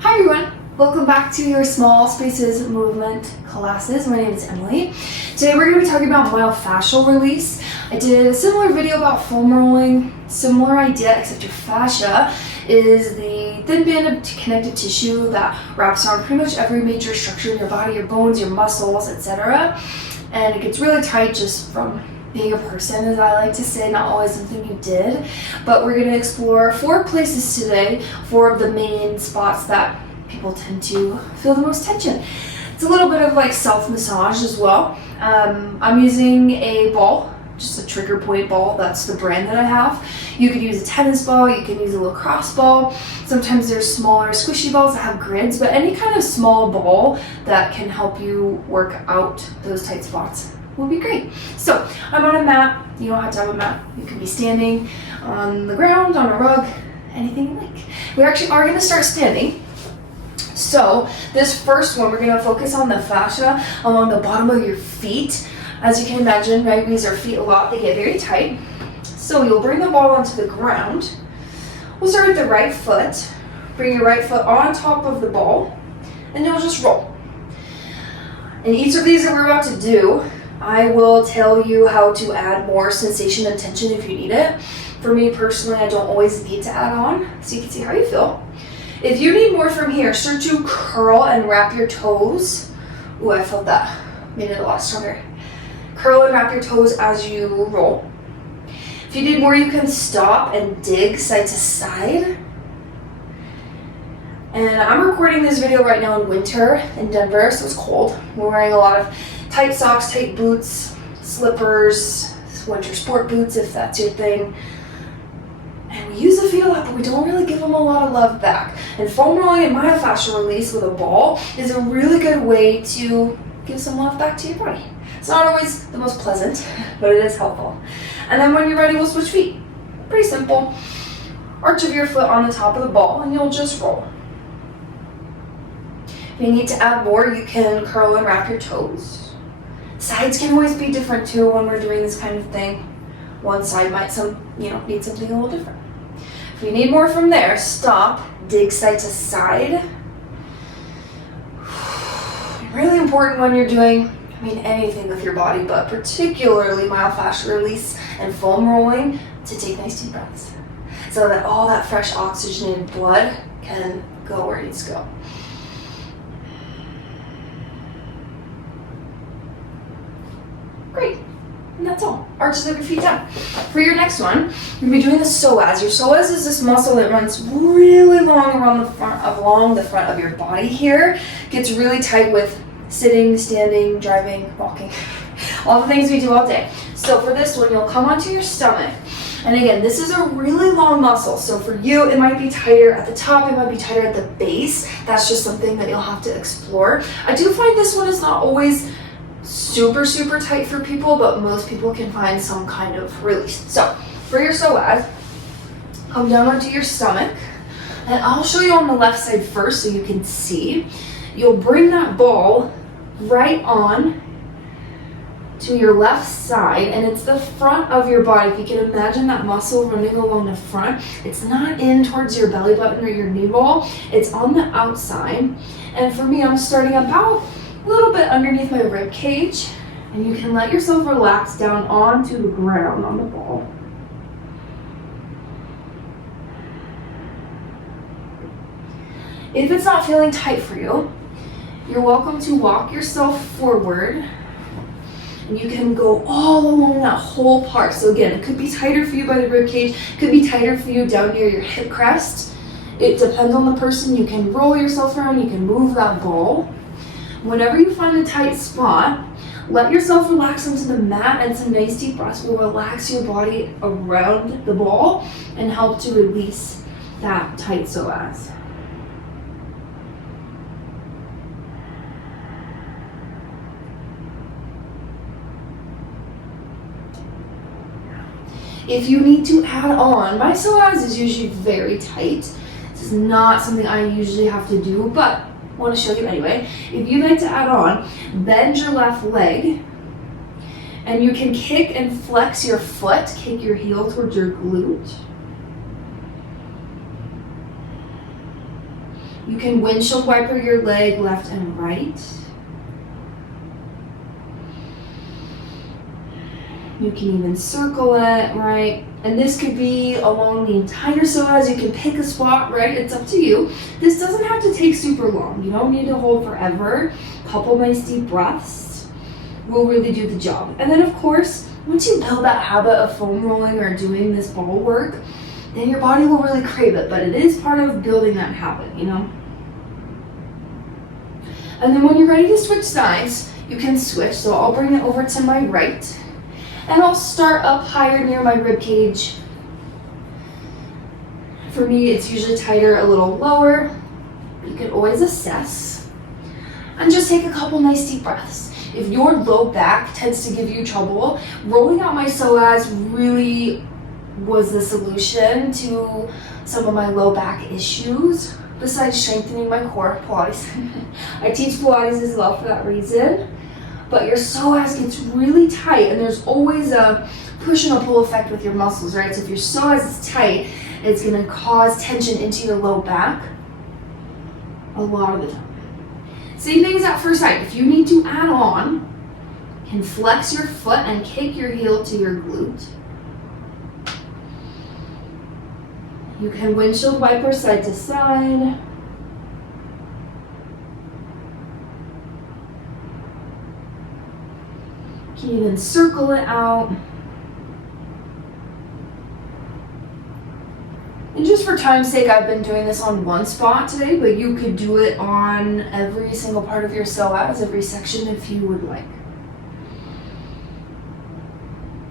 Hi everyone, welcome back to your small spaces movement classes. My name is Emily. Today we're going to be talking about myofascial release. I did a similar video about foam rolling, similar idea, except your fascia is the thin band of connective tissue that wraps around pretty much every major structure in your body, your bones, your muscles, etc. And it gets really tight just from being a person, as I like to say, not always something you did. But we're going to explore 4 places today, 4 of the main spots that people tend to feel the most tension. It's a little bit of like self-massage as well. I'm using a ball, just a trigger point ball. That's the brand that I have. You could use a tennis ball, you can use a lacrosse ball. Sometimes there's smaller squishy balls that have grids, but any kind of small ball that can help you work out those tight spots will be great. So I'm on a mat. You don't have to have a mat. You can be standing on the ground, on a rug, anything you like. We actually are going to start standing. So this first one, we're going to focus on the fascia along the bottom of your feet. As you can imagine, right, we use our feet a lot. They get very tight. So you'll bring the ball onto the ground. We'll start with the right foot. Bring your right foot on top of the ball, and you'll just roll. And each of these that we're about to do, I will tell you how to add more sensation and tension if you need it. For me personally, I don't always need to add on, so you can see how you feel. If you need more from here, start to curl and wrap your toes. Ooh, I felt that. Made it a lot stronger. Curl and wrap your toes as you roll. If you need more, you can stop and dig side to side. And I'm recording this video right now in winter in Denver, so it's cold. We're wearing a lot of tight socks, tight boots, slippers, winter sport boots if that's your thing. And we use the feet a lot, but we don't really give them a lot of love back. And foam rolling and myofascial release with a ball is a really good way to give some love back to your body. It's not always the most pleasant, but it is helpful. And then when you're ready, we'll switch feet. Pretty simple. Arch of your foot on the top of the ball, and you'll just roll. If you need to add more, you can curl and wrap your toes. Sides can always be different too when we're doing this kind of thing. One side might need something a little different. If you need more from there, stop, dig side to side. Really important when you're doing, anything with your body, but particularly myofascial release and foam rolling, to take nice deep breaths so that all that fresh oxygenated blood can go where it needs to go. Great. And that's all. Arches of your feet down. For your next one, you're going to be doing the psoas. Your psoas is this muscle that runs really long along the front of your body here. Gets really tight with sitting, standing, driving, walking. All the things we do all day. So for this one, you'll come onto your stomach. And again, this is a really long muscle. So for you, it might be tighter at the top. It might be tighter at the base. That's just something that you'll have to explore. I do find this one is not always super tight for people, but most people can find some kind of release. So for your psoas, come down onto your stomach, and I'll show you on the left side first so you can see. You'll bring that ball right on to your left side, and it's the front of your body. If you can imagine that muscle running along the front, it's not in towards your belly button or your knee ball, it's on the outside. And for me, I'm starting about a little bit underneath my rib cage, and you can let yourself relax down onto the ground on the ball. If it's not feeling tight for you, you're welcome to walk yourself forward, and you can go all along that whole part. So again, it could be tighter for you by the rib cage, it could be tighter for you down near your hip crest. It depends on the person. You can roll yourself around, you can move that ball. Whenever you find a tight spot, let yourself relax into the mat, and some nice deep breaths will relax your body around the ball and help to release that tight psoas. If you need to add on, my psoas is usually very tight. This is not something I usually have to do, but I want to show you anyway. If you'd like to add on, bend your left leg, and you can kick and flex your foot, kick your heel towards your glute. You can windshield wiper your leg left and right. You can even circle it, right? And this could be along the entire psoas. You can pick a spot, right? It's up to you. This doesn't have to take super long. You don't need to hold forever. Couple nice deep breaths will really do the job. And then of course, once you build that habit of foam rolling or doing this ball work, then your body will really crave it. But it is part of building that habit, you know? And then when you're ready to switch sides, you can switch. So I'll bring it over to my right. And I'll start up higher near my rib cage. For me, it's usually tighter a little lower. You can always assess. And just take a couple nice deep breaths. If your low back tends to give you trouble, rolling out my psoas really was the solution to some of my low back issues, besides strengthening my core. Pilates. I teach Pilates as well for that reason. But your psoas gets really tight, and there's always a push and a pull effect with your muscles, right? So if your psoas is tight, it's going to cause tension into your low back a lot of the time. Same thing as that first side. If you need to add on, you can flex your foot and kick your heel to your glute. You can windshield wiper side to side. You can even circle it out. And just for time's sake, I've been doing this on one spot today, but you could do it on every single part of your psoas, every section if you would like.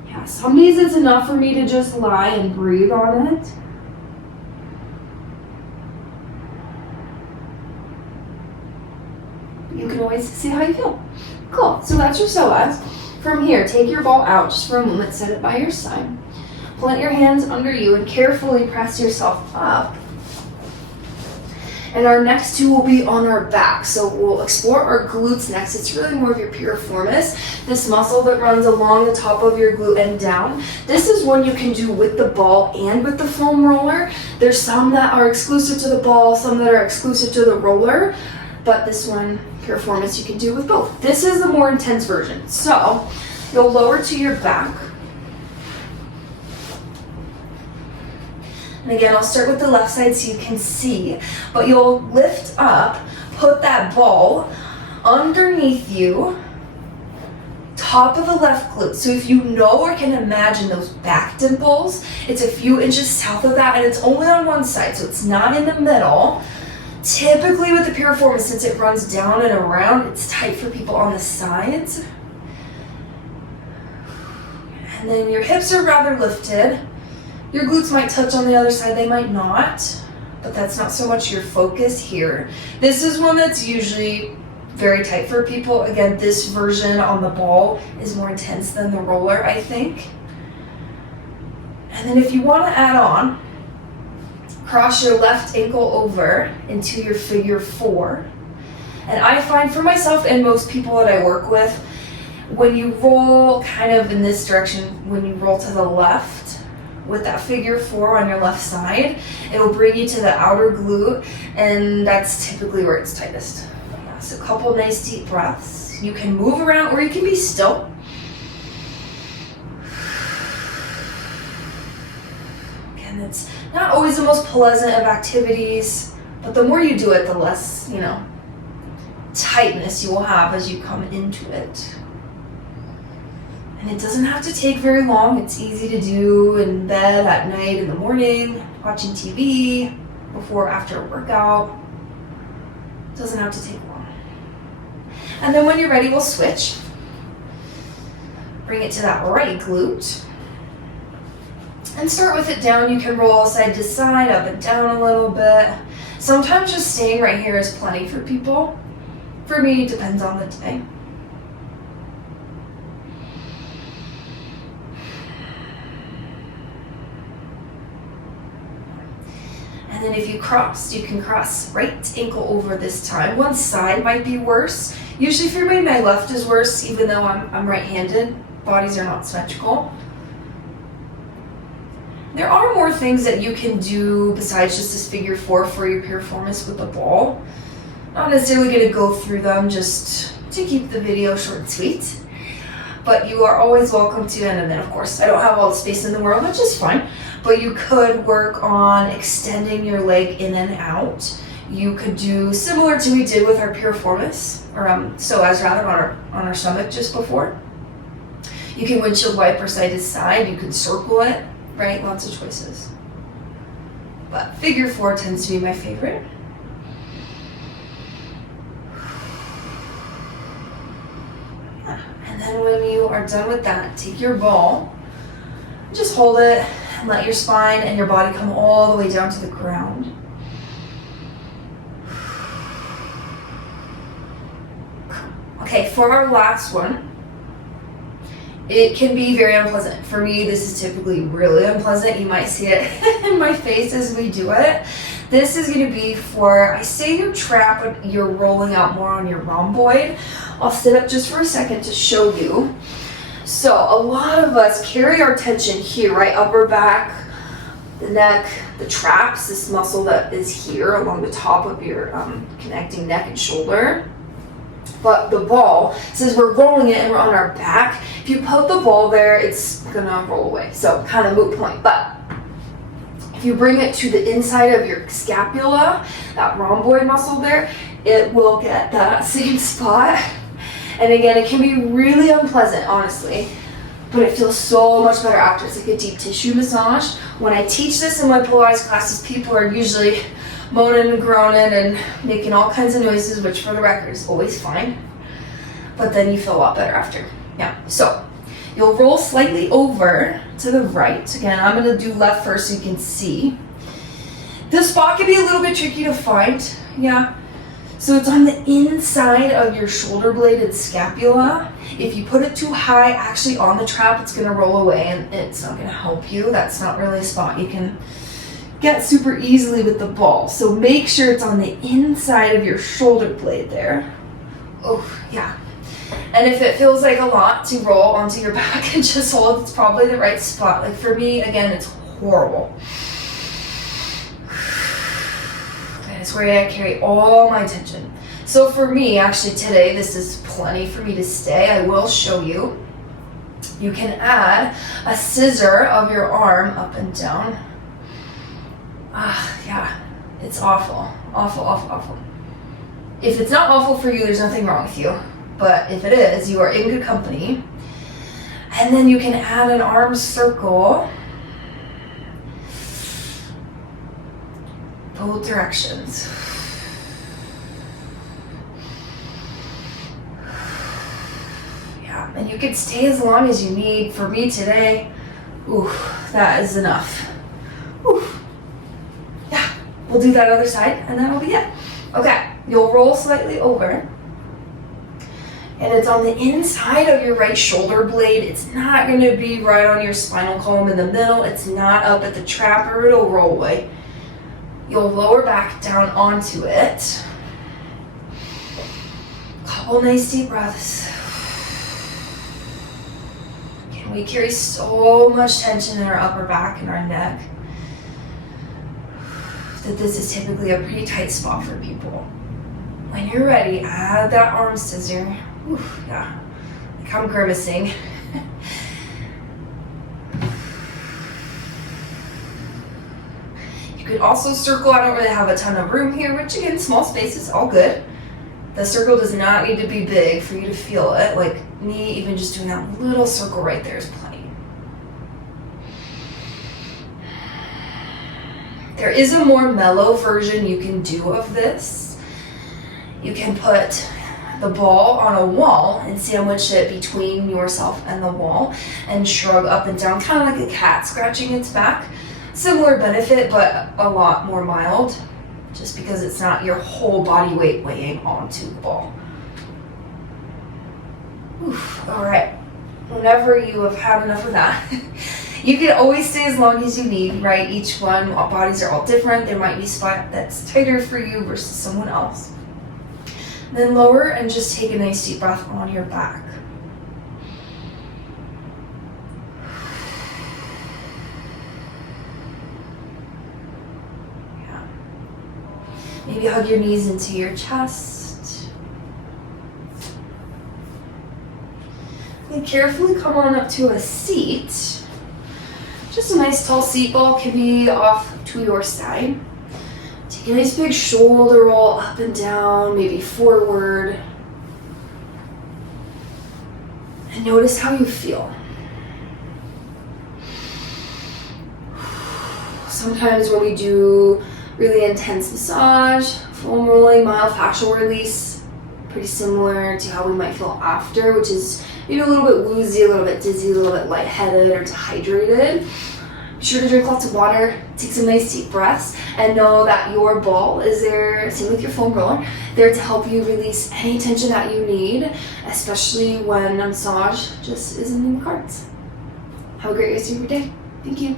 Yeah, some days it's enough for me to just lie and breathe on it. You can always see how you feel. Cool, so that's your psoas. From here, take your ball out just for a moment, set it by your side. Plant your hands under you and carefully press yourself up. And our next two will be on our back. So we'll explore our glutes next. It's really more of your piriformis, this muscle that runs along the top of your glute and down. This is one you can do with the ball and with the foam roller. There's some that are exclusive to the ball, some that are exclusive to the roller. But this one, piriformis, you can do with both. This is the more intense version. So you'll lower to your back. And again, I'll start with the left side so you can see. But you'll lift up, put that ball underneath you, top of the left glute. So if you know or can imagine those back dimples, it's a few inches south of that, and it's only on one side, so it's not in the middle. Typically with the piriformis, since it runs down and around, it's tight for people on the sides. And then your hips are rather lifted. Your glutes might touch on the other side, they might not, but that's not so much your focus here. This is one that's usually very tight for people. Again, this version on the ball is more intense than the roller, I think. And then if you want to add on, cross your left ankle over into your figure four. And I find for myself and most people that I work with, when you roll kind of in this direction, when you roll to the left with that figure four on your left side, it'll bring you to the outer glute, and that's typically where it's tightest. So a couple nice deep breaths. You can move around or you can be still. Again, it's not always the most pleasant of activities, but the more you do it, the less, tightness you will have as you come into it. And it doesn't have to take very long. It's easy to do in bed, at night, in the morning, watching TV, before, after a workout. It doesn't have to take long. And then when you're ready, we'll switch. Bring it to that right glute. And start with it down. You can roll side to side, up and down a little bit. Sometimes just staying right here is plenty for people. For me, it depends on the day. And then if you crossed, you can cross right ankle over this time. One side might be worse. Usually for me, my left is worse, even though I'm right-handed. Bodies are not symmetrical. There are more things that you can do besides just this figure 4 for your piriformis with the ball. Not necessarily going to go through them, just to keep the video short and sweet. But you are always welcome to, and then of course I don't have all the space in the world, which is fine, but you could work on extending your leg in and out. You could do similar to we did with our piriformis, or psoas rather, on our stomach just before. You can windshield wiper side to side, you can circle it, right? Lots of choices. But figure 4 tends to be my favorite. And then when you are done with that, take your ball, just hold it and let your spine and your body come all the way down to the ground. Okay, for our last one, it can be very unpleasant. For me, this is typically really unpleasant. You might see it in my face as we do it. This is going to be for, I say your trap, but you're rolling out more on your rhomboid. I'll sit up just for a second to show you. So a lot of us carry our tension here, right? Upper back, the neck, the traps, this muscle that is here along the top of your connecting neck and shoulder. But the ball, since we're rolling it and we're on our back, if you put the ball there, it's gonna roll away. So kind of moot point. But if you bring it to the inside of your scapula, that rhomboid muscle there, it will get that same spot. And again, it can be really unpleasant, honestly, but it feels so much better after. It's like a deep tissue massage. When I teach this in my Pilates classes, people are usually moaning and groaning and making all kinds of noises, which for the record is always fine. But then you feel a lot better after. Yeah, so you'll roll slightly over to the right. Again, I'm gonna do left first so you can see. This spot can be a little bit tricky to find, yeah. So it's on the inside of your shoulder blade and scapula. If you put it too high, actually on the trap, it's gonna roll away and it's not gonna help you. That's not really a spot you can get super easily with the ball. So make sure it's on the inside of your shoulder blade there. Oh, yeah. And if it feels like a lot to roll onto your back and just hold, it's probably the right spot. Like for me, again, it's horrible. It's where I carry all my tension. So for me, actually today, this is plenty for me to stay. I will show you. You can add a scissor of your arm up and down. Yeah, it's awful, awful, awful, awful. If it's not awful for you, there's nothing wrong with you. But if it is, you are in good company. And then you can add an arm circle. Both directions. Yeah, and you can stay as long as you need. For me today, ooh, that is enough. Ooh. Yeah, we'll do that other side and that'll be it. Okay, you'll roll slightly over. And it's on the inside of your right shoulder blade. It's not gonna be right on your spinal column in the middle. It's not up at the trap or it'll roll away. You'll lower back down onto it. Couple nice deep breaths. Again, we carry so much tension in our upper back and our neck that this is typically a pretty tight spot for people. When you're ready, add that arm scissor. Oof, yeah, like I'm grimacing. You could also circle. I don't really have a ton of room here, which again, small spaces, all good. The circle does not need to be big for you to feel it. Like me, even just doing that little circle right there is plenty. There is a more mellow version you can do of this. You can put the ball on a wall and sandwich it between yourself and the wall and shrug up and down, kind of like a cat scratching its back. Similar benefit, but a lot more mild, just because it's not your whole body weight weighing onto the ball. Oof, all right, whenever you have had enough of that, you can always stay as long as you need, right? Each one, our bodies are all different. There might be a spot that's tighter for you versus someone else. Then lower and just take a nice deep breath on your back. Maybe hug your knees into your chest. And carefully come on up to a seat. Just a nice tall seat ball, can be off to your side. Take a nice big shoulder roll up and down, maybe forward. And notice how you feel. Sometimes when we do really intense massage, foam rolling, myofascial release, pretty similar to how we might feel after, which is maybe a little bit woozy, a little bit dizzy, a little bit lightheaded or dehydrated. Be sure to drink lots of water, take some nice deep breaths, and know that your ball is there, same with your foam roller, there to help you release any tension that you need, especially when a massage just isn't in the cards. Have a great rest of your day. Thank you.